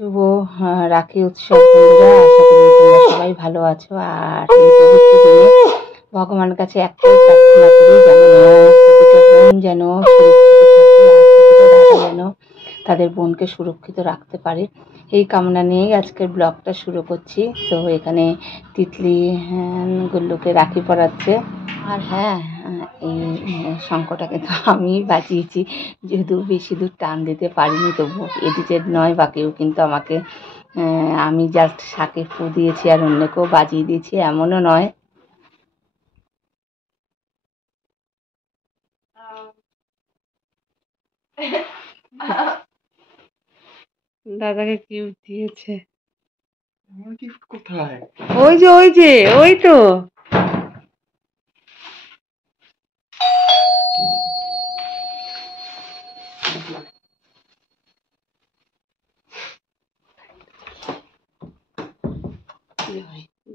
শুভ রাখি উৎসব বন্ধুরা, আশা করি তোমরা সবাই ভালো আছো। আর এই পবিত্র দিনে ভগবানের কাছে একটাই প্রার্থনা করি, যেন প্রতিটা বোন যেন সুরক্ষিত থাকে আর প্রতিটা দাদা যেন তাদের বোনকে সুরক্ষিত রাখতে পারে, এই কামনা নিয়েই আজকের ব্লগটা শুরু করছি। তো এখানে তিতলি গুল্লুকে রাখি পরাচ্ছে। আর হ্যাঁ, এই শঙ্খটাকে তো আমি বাজিয়েছি, যেহেতু বেশি দূর টান দিতে পারিনি, তবু এডিটেড নয় বা কেউ কিন্তু আমাকে, আমি জাস্ট শাকে ফু দিয়েছি আর অন্যকেও বাজিয়ে দিয়েছি এমনও নয়। দাদাকে গিফট দিয়েছে। গিফট কোথায়? ওই যে ওই তো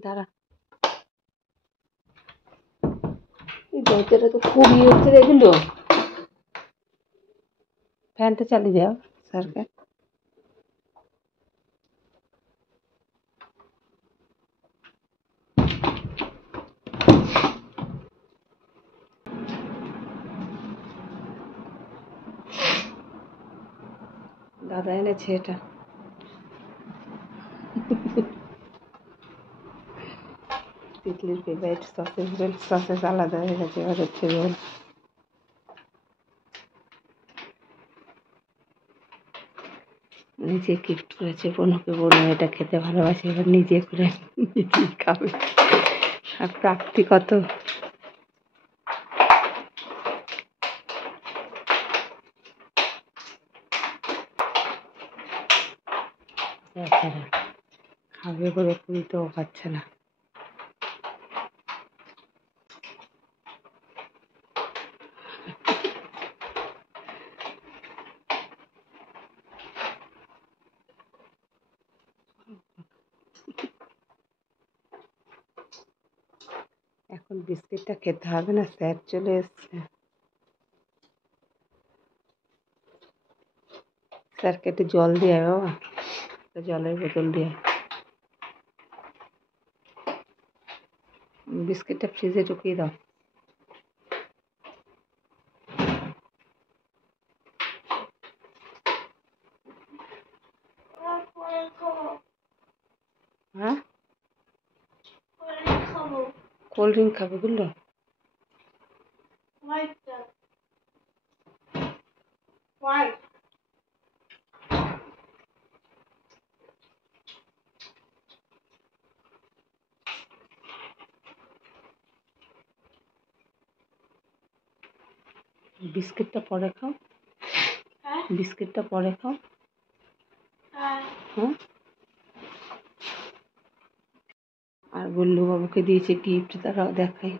দাঁড়া, এই দরজাটা তো খুবই হচ্ছে রে কিন্তু। ফ্যানটা চালিয়ে দাও স্যারকে। দাদা এনেছে এটা। তিতলির ফেভারিট সসেস রোল, সসেস আলাদা হয়ে গেছে, এবার হচ্ছে রোল। নিজে গিফট করেছে বোনকে, বোন এটা খেতে ভালোবাসে, এবার নিজে করে নিজেই খাবে। আর প্রাপ্তি কত খাবে বলে পুরিতেও পাচ্ছে না। এখন বিস্কিটটা খেতে হবে না, স্যার চলে এসছে। স্যারকে একটু জল দিয়ে বাবা, জলের বোতল দিয়ে। বিস্কিটটা ফ্রিজে ঢুকিয়ে দাও। হ্যাঁ, কোল্ড ড্রিঙ্ক খাবে বুঝলো? বিস্কিটটা পরে খাও, বিস্কিটটা পরে খাও। হ্যাঁ, আর বললু বাবুকে দিয়েছে গিফট, তারাও দেখাই।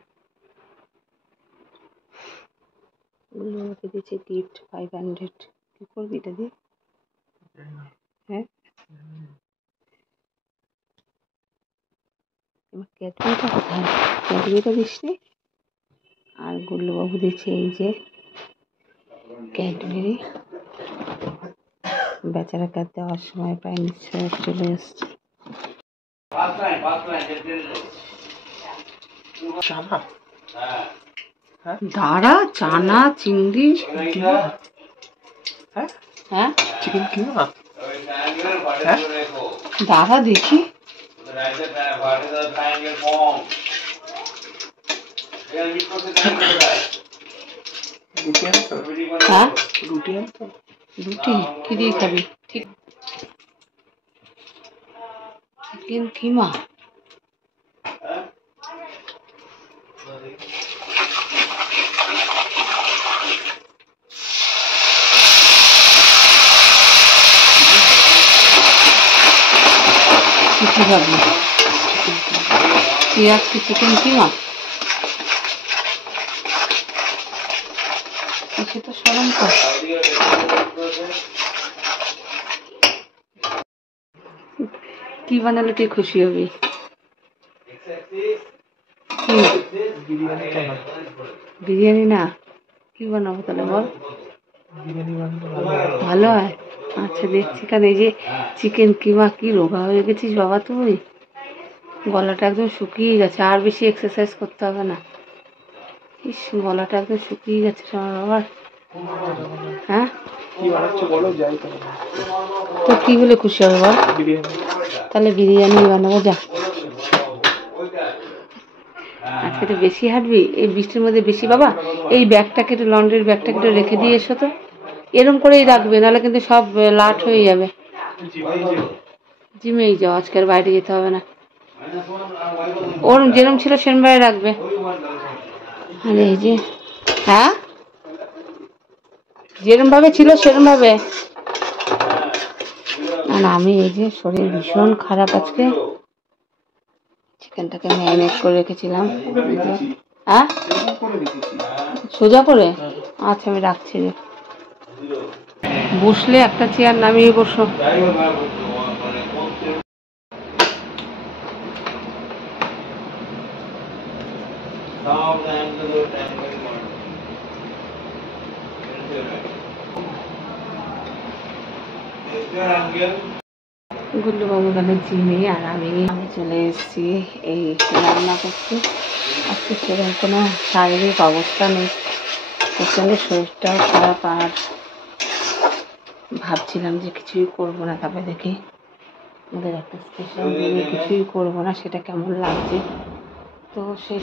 বললু বাবুকে দিয়েছে গিফট 500। কি করবি এটা দিয়ে? হ্যাঁ, এবার ক্যাডবেরিটা কোথায়? ক্যাডবেরিটা দিসনি। আর গুল্লু বাবু দিয়েছে এই যে ক্যাডবেরি, বেচারাকে দেওয়ার সময় পায়নি, স্যার চলে এসছে। দাঁড়া, চানা চিংড়ি। হ্যাঁ, চিকেন কিমা। দাঁড়া দেখি। হ্যাঁ, রুটি আনতো। রুটি কি দিয়ে খাবি? ঠিক, চিকেন কিমা। কিছু খাবি? তুই আজকে চিকেন কিমা? এসে তো সরম কর। কি বানালে তুই খুশি হবি? বিরিয়ানি না, কি বানাবো তাহলে বল? বিরিয়ানি বানালে ভালো হয়। আচ্ছা দেখছি, কারণ এই যে চিকেন কিমা, কি রোগা হয়ে গেছিস বাবা তুই, গলাটা একদম শুকিয়ে গেছে, আর বেশি এক্সারসাইজ করতে হবে না। ইস, গলাটা একদম শুকিয়ে গেছে আমার বাবার। হ্যাঁ, কি বানাচ্ছো বলো, যাই তো। তো কি হলে খুশি হবে বল? বিরিয়ানি। তাহলে বিরিয়ানি বানাবো, যা। আজকে তো বেশি হাঁটবি এই বৃষ্টির মধ্যে বেশি বাবা। এই ব্যাগটাকে একটু, লন্ড্রির ব্যাগটাকে একটু রেখে দিয়ে এসো তো, এরম করেই রাখবে, নাহলে কিন্তু সব লাট হয়ে যাবে। জিমেই যাও, আজকে আর বাইরে যেতে হবে না। ওর যেরম ছিল সেরমভাবে রাখবে। আর এই যে, হ্যাঁ, যেরম ভাবে ছিল সেরম ভাবে। আর আমি এই যে, শরীর ভীষণ খারাপ আজকে, চিকেনটাকে ম্যারিনেট করে রেখেছিলাম। হ্যাঁ, সোজা করে, আচ্ছা আমি রাখছি রে। বসলে একটা চেয়ার নামিয়ে বসো। গুল্লু বাবু গেল জিমে, আর আমি চলে এসেছি এই রান্না করতে। আজকে সেরকম কোনো শারীরিক অবস্থা নেই, প্রচণ্ড শরীরটাও খারাপ, আর ভাবছিলাম যে কিছুই করবো না, তারপরে দেখি ওদের একটা স্পেশাল দিনে কিছুই করবো না, সেটা কেমন লাগছে। তো সেই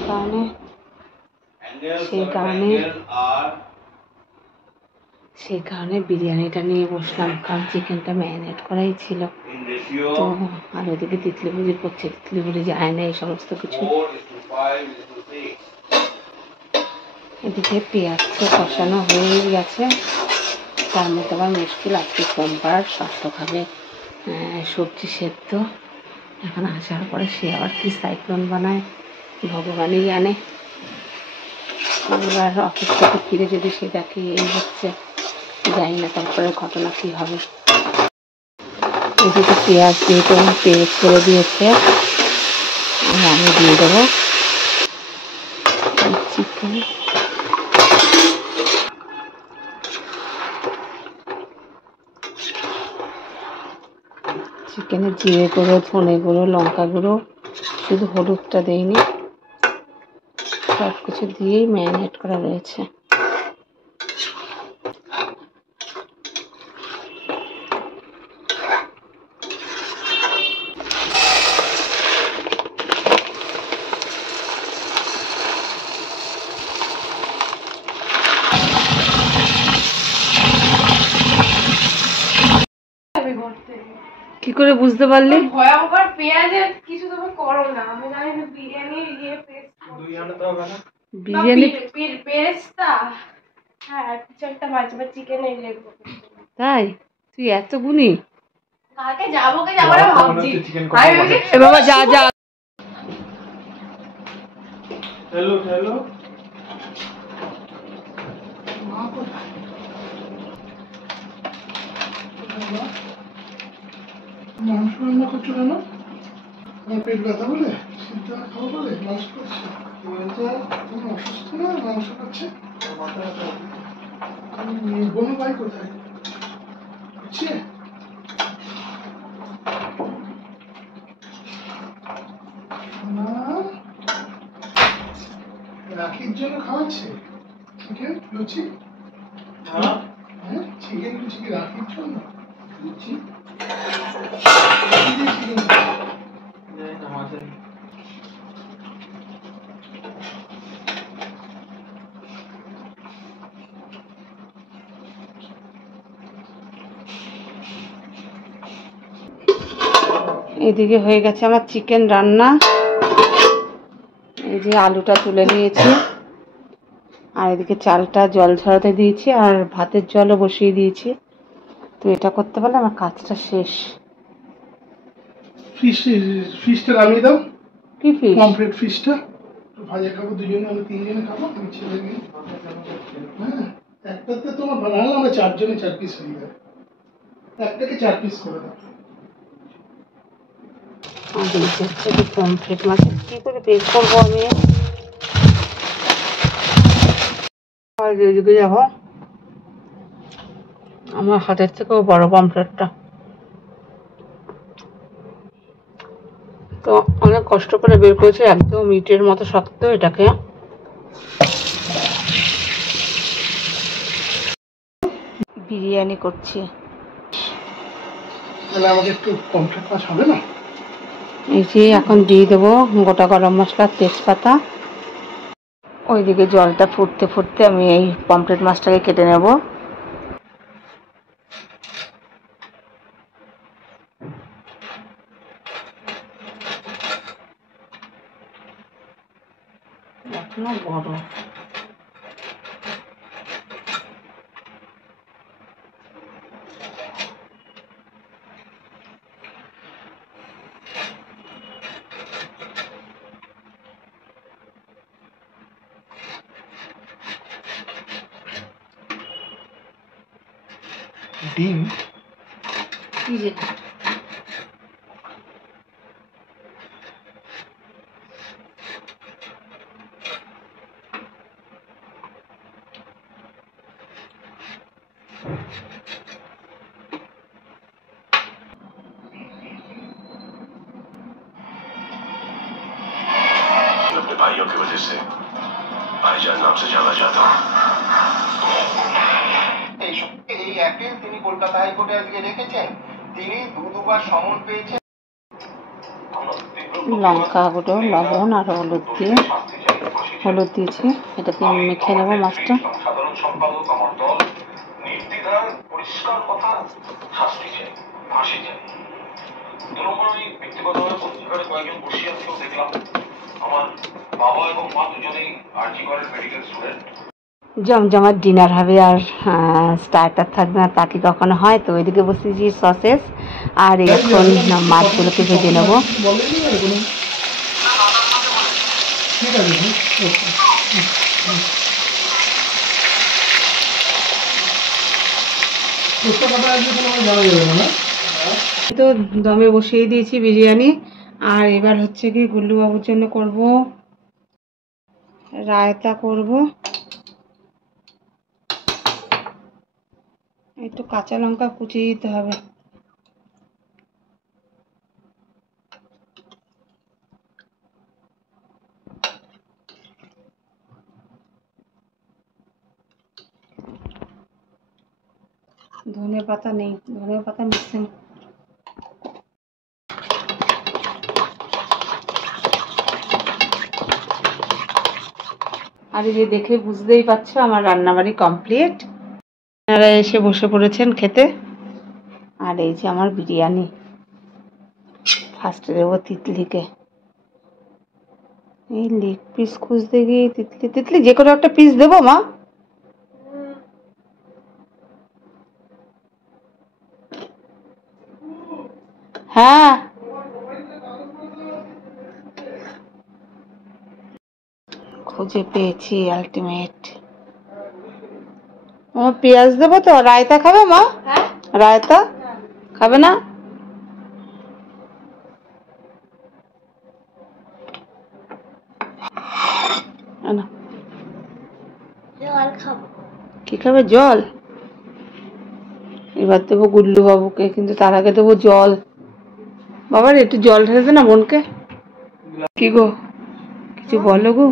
কারণে বিরিয়ানিটা নিয়ে বসলাম, কারণ চিকেনটা ম্যারিনেট করাই ছিল। তো আর ওইদিকে তিতলি বুঝি করছে, তিতলি বুড়ি যায় না এই সমস্ত কিছু। এদিকে পেঁয়াজ তো কষানো হয়েই গেছে, তার মধ্যে আবার মুশকিল, আজকে সোমবার, স্বাস্থ্য খাবে সবজি সেদ্ধ। এখন আসার পরে সে আবার কি সাইক্লোন বানায় ভগবানই জানে। এবার অফিস থেকে ফিরে যদি সে দেখে এই হচ্ছে, জানি না তারপরে ঘটনা কি হবে। এদিকে পেঁয়াজ দিয়ে তো পেস্ট করে দিয়েছে, আমি দিয়ে দেবো চিকেন। চিকেনে জিরে গুঁড়ো, ধনে গুঁড়ো, লঙ্কা গুঁড়ো, শুধু হলুদটা দেইনি, সব কিছু দিয়েই ম্যারিনেট করা রয়েছে। কি করে বুঝতে পারলি? ভয়ঙ্কর পেঁয়াজের কিছু তুমি করো না, আমি জানি না বিরিয়ানির ইয়ে পেস্ট, বিরিয়ানি পেস্টটা, হ্যাঁ কিছু একটা মাছ বা চিকেনের ইয়ে করতে। তাই তুই এত গুণী? কালকে যাবো কি যাবো না ভাবছি। এ বাবা যা যা। হ্যালো হ্যালো, মাংস রান্না করছো কেন? আমার পেট ব্যথা বলে, সিদ্ধ খাবো বলে মাংস করছে? তুমি অসুস্থ না, মাংস করছে? বনু ভাই কোথায়? হচ্ছে রাখির জন্য খাওয়াচ্ছে চিকেন লুচি। হ্যাঁ, চিকেন লুচি কি রাখির জন্য? লুচি এদিকে হয়ে গেছে আমার চিকেন রান্না। এই যে আলুটা তুলে নিয়েছি, আর এদিকে চালটা জল ঝরাতে দিয়েছি, আর ভাতের জলও বসিয়ে দিয়েছি। তো এটা করতে পারলে আমার কাজটা শেষ। ফিশটা নামিয়ে দাও। কি ফিশ? পমফ্রেট ফিশটা ভাজা খাবো দুজনে, আমি তিনজনে খাবো, আমি ছেলে মেয়ে। হ্যাঁ, একটাতে তোমার বানালে আমরা চারজনে 4 পিস হয়ে যাবে, একটাকে 4 পিস করে দাও। পমফ্রেট মাছ কি করে বের করবো আমি? এদিকে যাবো, আমার হাতের থেকেও বড় পমফ্রেটটা। তো অনেক কষ্ট করে বের করেছি, একদম ইটের মতো শক্ত। এটাকে বিরিয়ানি করছি। তাহলে আমাকে একটু পমফ্রেট মাছ হবে না? এই যে এখন দিয়ে দেবো গোটা গরম মশলা, তেজপাতা। ওইদিকে জলটা ফুটতে ফুটতে আমি এই পমফ্রেট মাছটাকে কেটে নেব। এখনো বড়। ডিম? কি যে अपने भाइयों की वजह से भाईजान नाम से जाना चाहता हूँ। এই অ্যাপিল তিনি কলকাতা হাইকোর্টে আজকে রেখেছেন। তিনি দুবার সমন পেয়েছেন। লঙ্কা গুঁড়ো, লবণ আর হলুদ দিয়েছি। এটাকে মেখে নেবো মাছটা। সাধারণ সম্পাদক আমার দল নির্দ্বিধায় পরিষ্কার কথা, শাস্তি চাই, ফাঁসি চাই। দু নম্বর, আমি ব্যক্তিগতভাবে পত্রিকার কয়েকজন বসিয়াকেও দেখলাম। আমার বাবা এবং মা দুজনেই আরজি করের মেডিকেল স্টুডেন্ট। জমজমাট ডিনার হবে, আর স্টার্টার থাকবে না, তা কি কখনো হয়? তো ওইদিকে বসেছি সসেস, আর এখন মাছগুলোকে ভেজে নেবো। বলেনি কোনো? ঠিক আছে। ফুচকা কটা আসবে কোনো জানা যাবে না, না? তো দমে বসিয়ে দিয়েছি বিরিয়ানি। আর এবার হচ্ছে কি গুল্লুবাবুর জন্য করব রায়তা, করব একটু কাঁচা লঙ্কা কুচিয়ে দিতে হবে। ধনে পাতা নেই, ধনে পাতা মিশিয়ে আর এই যে দেখে বুঝতেই পারছো আমার রান্নাবাড়ি কমপ্লিট। আপনারা এসে বসে পড়েছেন খেতে। আর এই যে আমার বিরিয়ানি। ফার্স্টে দেবো তিতলিকে। এই লেগ পিস খুঁজতে গিয়ে তিতলি যে কোনো একটা পিস দেবো মা। হ্যাঁ, খুঁজে পেয়েছি আলটিমেট। ও পেঁয়াজ দেবো তো? রায়তা খাবে মা? রায়তা খাবে না? কি খাবে? জল? এবার দেবো গুল্লু বাবুকে, কিন্তু তার আগে দেবো জল। বাবার একটু জল ঢেলে দে না বোনকে। কি গো, কিছু বলো গো।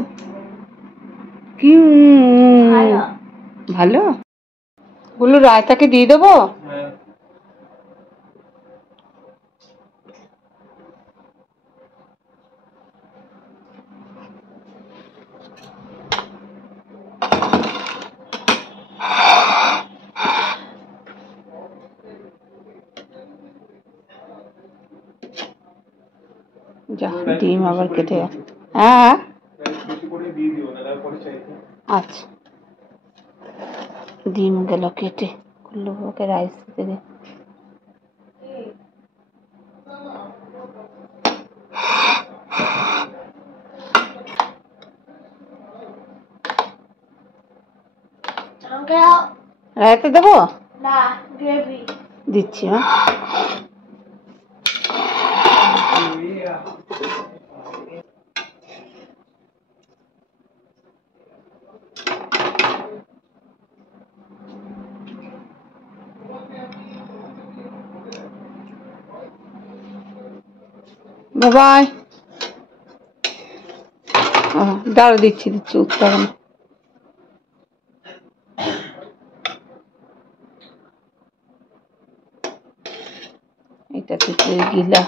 কি ভালো? গুল্লু রায়তাকে দিয়ে দেবো? যা, ডিম আবার কেটে। হ্যাঁ আচ্ছা, ডিম গেল কেটে। গুল্লু বাবুকে রাইস দিতে দে। রায়তা দেবো? না, গ্রেভি দিচ্ছি মা। বাবাই দাঁড়া দিচ্ছি উত্তর এটা থেকে গিলা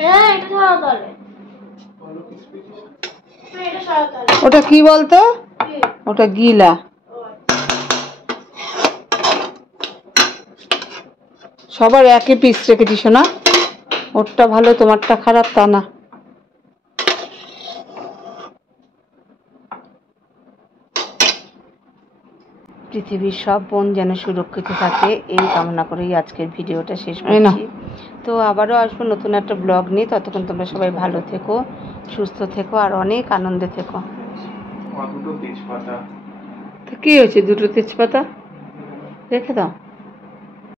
হ্যাঁ এটা ছাড়াও তাহলে এটা ছাড়াও তাহলে ওটা কি বলতো ওটা গিলা সবার একই পিস রেখেছি শোনা ওরটা ভালো তোমারটা খারাপ তা না পৃথিবীর সব বোন যেন সুরক্ষিত থাকে এই কামনা করেই আজকের ভিডিওটা শেষ করছি তো আবারও আসবো নতুন একটা ব্লগ নিয়ে ততক্ষণ তোমরা সবাই ভালো থেকো সুস্থ থেকো আর অনেক আনন্দে থেকো দুটো তেজপাতা তো কি হয়েছে দুটো তেজপাতা রেখে দাও